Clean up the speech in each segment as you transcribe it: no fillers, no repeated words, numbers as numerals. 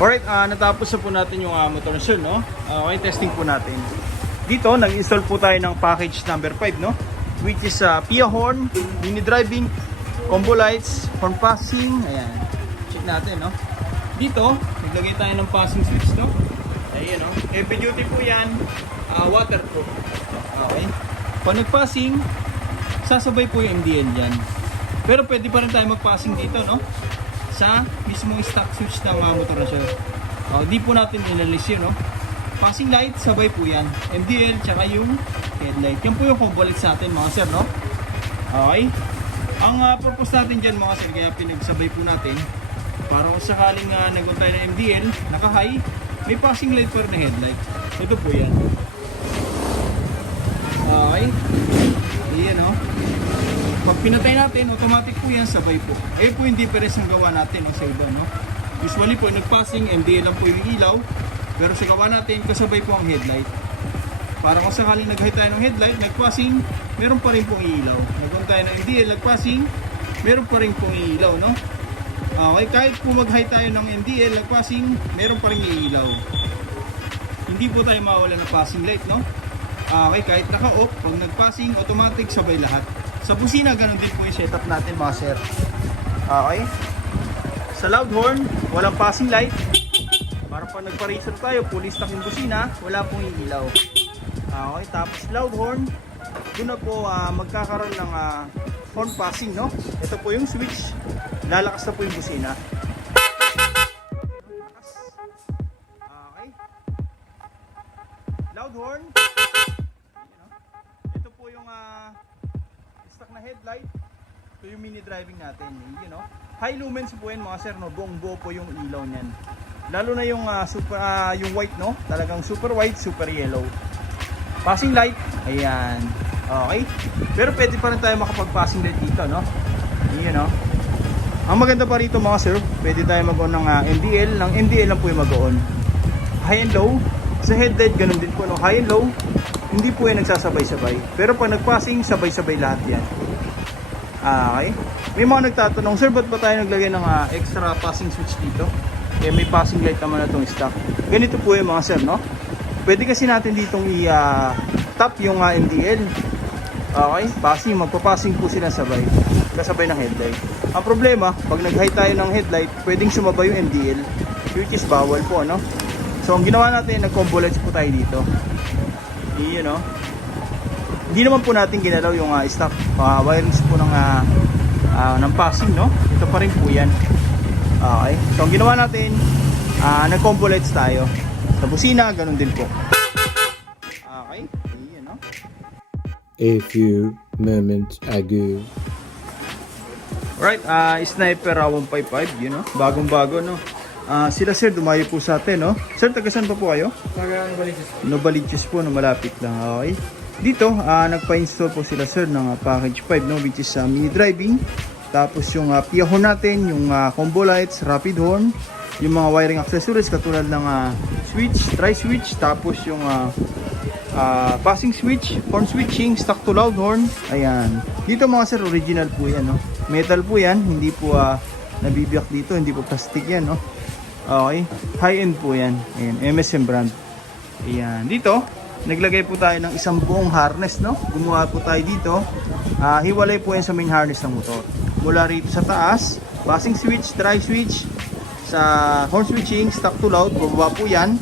Alright, natapos na po natin yung motor na sir, no? Okay, testing po natin. Dito, nag-install po tayo ng package number 5, no? Which is PIA horn, mini driving, combo lights, horn passing. Ayan, check natin, no? Dito, naglagay tayo ng passing switch, no? Ayan, no? Heavy duty po yan, waterproof. Okay. Pag nag-passing, sasabay po yung MDL dyan. Pero pwede pa rin tayo mag-passing dito, no? Sa mismong stock switch ng motor na siya. Di po natin inalis yun, no? Passing light, sabay po yan. MDL, tsaka yung headlight. Yan po yung combo lights natin, mga sir, no? Okay. Ang purpose natin dyan, mga sir, kaya pinagsabay po natin, para kung sakaling nag-on tayo ng MDL, naka-high, may passing light pa rin na headlight. Ito po yan. Okay. Ayan, no? Pag pinatay natin, automatic po yan, sabay po. Eh po yung difference ng gawa natin sa iba, no? Usually po, nag-passing, MDL lang po yung ilaw. Pero sa gawa natin, kasabay po ang headlight. Para kung sakaling nag-high tayo ng headlight, nag-passing, meron pa rin pong ilaw. Nag-on tayo ng MDL, nag-passing, meron pa rin pong ilaw, no? Okay, kahit po mag-high tayo ng MDL, nag-passing, meron pa rin ilaw. Hindi po tayo mawala ng passing light, no? Okay, kahit naka-off, pag nag-passing, automatic, sabay lahat. Sa busina, ganun din po yung setup natin, mga sir. Okay. Sa loud horn, walang passing light. Para pag nagpa-racer tayo, fully stock yung busina, wala pong ilaw. Okay, tapos loud horn, doon na po magkakaroon ng horn passing, no? Ito po yung switch, lalakas na po yung busina. Okay. Loud horn. Ito po yung stock na headlight. Ito yung mini driving natin, you know. High lumens po yan, mga sir, no? Buong buo po yung ilaw niyan. Lalo na yung yung white, no? Talagang super white, super yellow. Passing light, ayan. Okay. Pero pwede pa rin tayo makapag-passing light dito, no? You know. Ang maganda pa rito, mga sir, pwede tayo mag-on ng MDL. Ng MDL lang po yung mag-on. High and low. Sa headlight, ganun din po, no? High and low, hindi po yan nagsasabay-sabay. Pero pag nag-passing, sabay-sabay lahat yan. Okay. May mga nagtatanong, sir, ba't ba tayo naglagay ng extra passing switch dito? Eh, may passing light naman na itong stock. Ganito po yung mga sir, no? Pwede kasi natin ditong i-tap yung MDL. Okay, passing, magpa-passing po sila sabay. Kasabay ng headlight. Ang problema, pag nag-high tayo ng headlight, pwedeng sumabay yung MDL, which is bawal po, no? So, ang ginawa natin, nag-combo lights po tayo dito. You know, hindi naman po natin ginalaw yung stock wirings po ng passing, no? Ito pa rin po yan. Okay, so ang ginawa natin, nag-combo lights tayo. Sa busina, ganun din po. Okay, ayan, no? A few moments ago. Alright, Sniper 155, you know, bagong-bago, no? Sila sir, dumayo po sa atin, no? Sir, taga saan pa po kayo? Taga Novaliches. Novaliches po, no, malapit lang. Okay. Dito, nagpa-install po sila sir ng package 5, no, which is mini driving. Tapos yung PIA horn natin, yung combo lights, rapid horn, yung mga wiring accessories katulad ng switch, tri-switch, tapos yung passing switch, horn switching, stock to loud horn. Ayan. Dito mga sir, original po yan, no? Metal po yan, hindi po nabibiyak dito, hindi po plastic yan, no? Okay, high-end po yan. Ayan, MSM brand. Ayan, dito naglagay po tayo ng isang buong harness, no? Gumawa po tayo dito. Hiwalay po yan sa main harness ng motor. Mula rito sa taas, passing switch, tri-switch, sa horn switching, stock to loud, bababa po yan.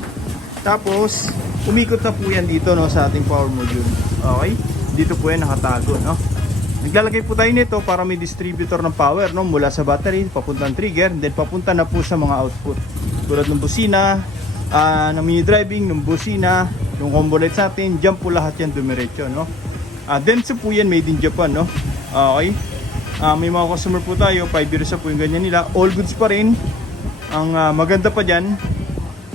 Tapos, umikot na po yan dito, no, sa ating power module. Okay? Dito po yan nakatago, no? Naglalagay po tayo nito para may distributor ng power, no, mula sa battery papunta ng trigger, then papunta na po sa mga output tulad ng busina, ng mini driving, ng busina, yung combo lights natin. Diyan po lahat yan dumiretso, no? Denso po yan, made in Japan, no? Okay, may mga customer po tayo, 5 years na po yung ganyan nila, all goods pa rin. Ang maganda pa dyan,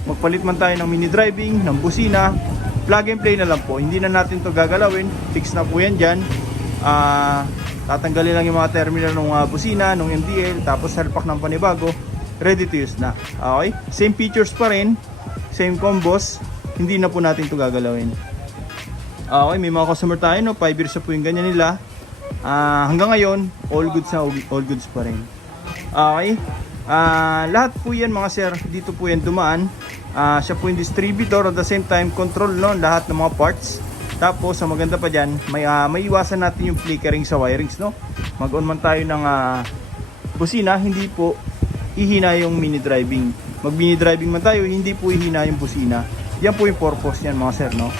magpalit man tayo ng mini driving, ng busina, plug and play na lang po, hindi na natin to gagalawin, fix na po yan dyan. Tatanggalin lang yung mga terminal ng busina, ng MDL, tapos salpak ng panibago, ready to use na. Okay, same features pa rin, same combos, hindi na po natin to gagalawin. Okay, may mga customer tayo, no, 5 years na po yung ganyan nila. Hanggang ngayon, all goods na all goods pa rin. Okay, Lahat po yan mga sir, dito po yan dumaan. Siya po yung distributor, at the same time control, no, lahat ng mga parts. Tapos ang maganda pa dyan, may iwasan natin yung flickering sa wirings, no. Mag-on man tayo ng busina, hindi po ihina yung mini driving. Mag mini driving man tayo, hindi po ihina yung busina. Yan po yung purpose niyan mga sir, no.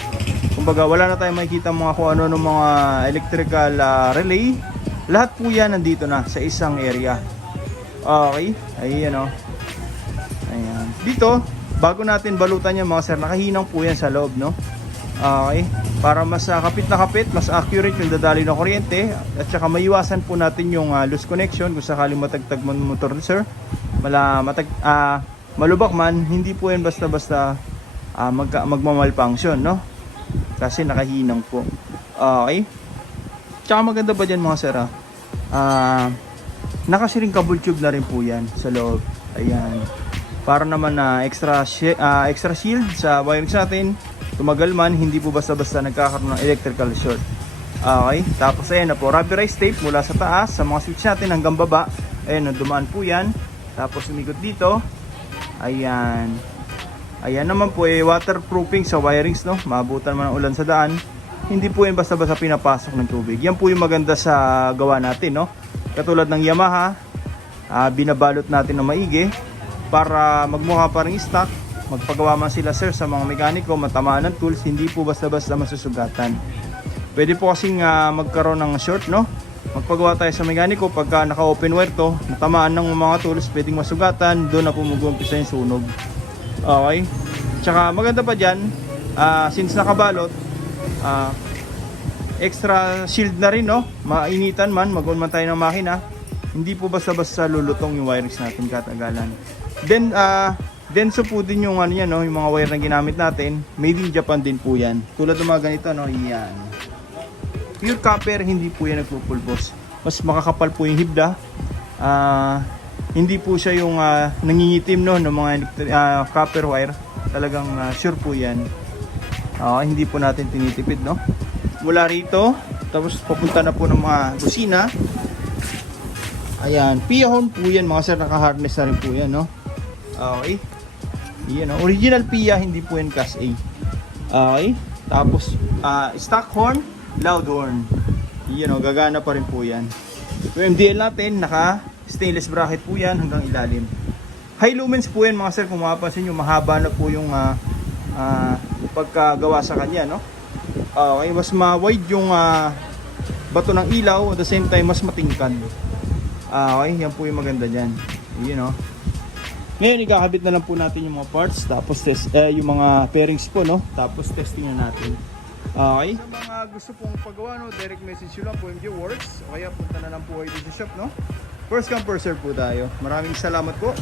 Kumbaga wala na tayong makikita mga kung ano ng mga electrical relay. Lahat po yan nandito na sa isang area. Okay, ayan o. Ayan. Dito, bago natin balutan yan mga sir, nakahinang po yan sa loob, no. Okay, para mas kapit na kapit, mas accurate yung dadali ng kuryente. At saka maiwasan po natin yung loose connection kung sakaling matagtag man motor sir. Malubak man, hindi po yan basta-basta magmamalfunction, no. Kasi nakahinang po. Okay. Tsaka maganda pa dyan mga sir, nakasiring cable tube na rin po yan sa loob. Ayan. Para naman na extra shield sa wirings natin. Tumagal man, hindi po basta-basta nagkakaroon ng electrical short. Okay. Tapos ayan na po, rubberized tape mula sa taas sa mga switch natin hanggang baba. Ayan, dumaan po yan. Tapos umikot dito. Ayan. Ayan naman po waterproofing sa wirings, no. Maabutan man ang ulan sa daan. Hindi po yan basta-basta pinapasok ng tubig. Yan po yung maganda sa gawa natin, no. Katulad ng Yamaha, binabalot natin ng maigi para magmukha pa rin stock. Magpagawa man sila sir sa mga mekaniko, matamaan ng tools, hindi po basta-basta masusugatan. Pwede po kasing magkaroon ng short, no. Magpagawa tayo sa mekaniko, pagka naka-open wire to, natamaan ng mga tools, pwedeng masugatan, doon na po mag-umpisa yung sunog. Okay. Tsaka maganda pa dyan, since nakabalot, extra shield na rin, no. Mainitan man, mag-on man tayo ng makina, hindi po basta-basta lulutong yung wirings natin katagalan. Then denso po din yung ano yan, no, yung mga wire na ginamit natin, made in Japan din po yan. Tulad ng mga ganito, no, yan. Pure copper, hindi po yan nagpupulbos. Mas makakapal po yung hibla. Hindi po siya yung nangingitim, no, ng mga copper wire. Talagang sure po yan. Hindi po natin tinitipid, no. Mula rito, tapos papunta na po ng mga busina. Ayan, piyahon po yan mga sir, naka-harness na rin po yan, no. Okay. Yan, no? Original PIA, hindi po yan Class A. Okay. Tapos stock horn, loud horn. Yan, no? Gagana pa rin po yan. Yung MDL natin, naka stainless bracket po yan hanggang ilalim. High lumens po yan mga sir, kung mapapansin nyo, mahaba na po yung pagkagawa sa kanya, no. Okay, mas ma-wide yung bato ng ilaw, at the same time mas matingkad. Okay, yan po yung maganda dyan. You know. Ngayon ikakabit na lang po natin yung mga parts, tapos yung mga pairings po, no. Tapos testing na natin. Okay. Sa mga gusto pong pagawa, no, direct message nyo lang po MJ Works, o kaya punta na lang po kayo dito sa shop, no. First come first serve po tayo. Maraming salamat po.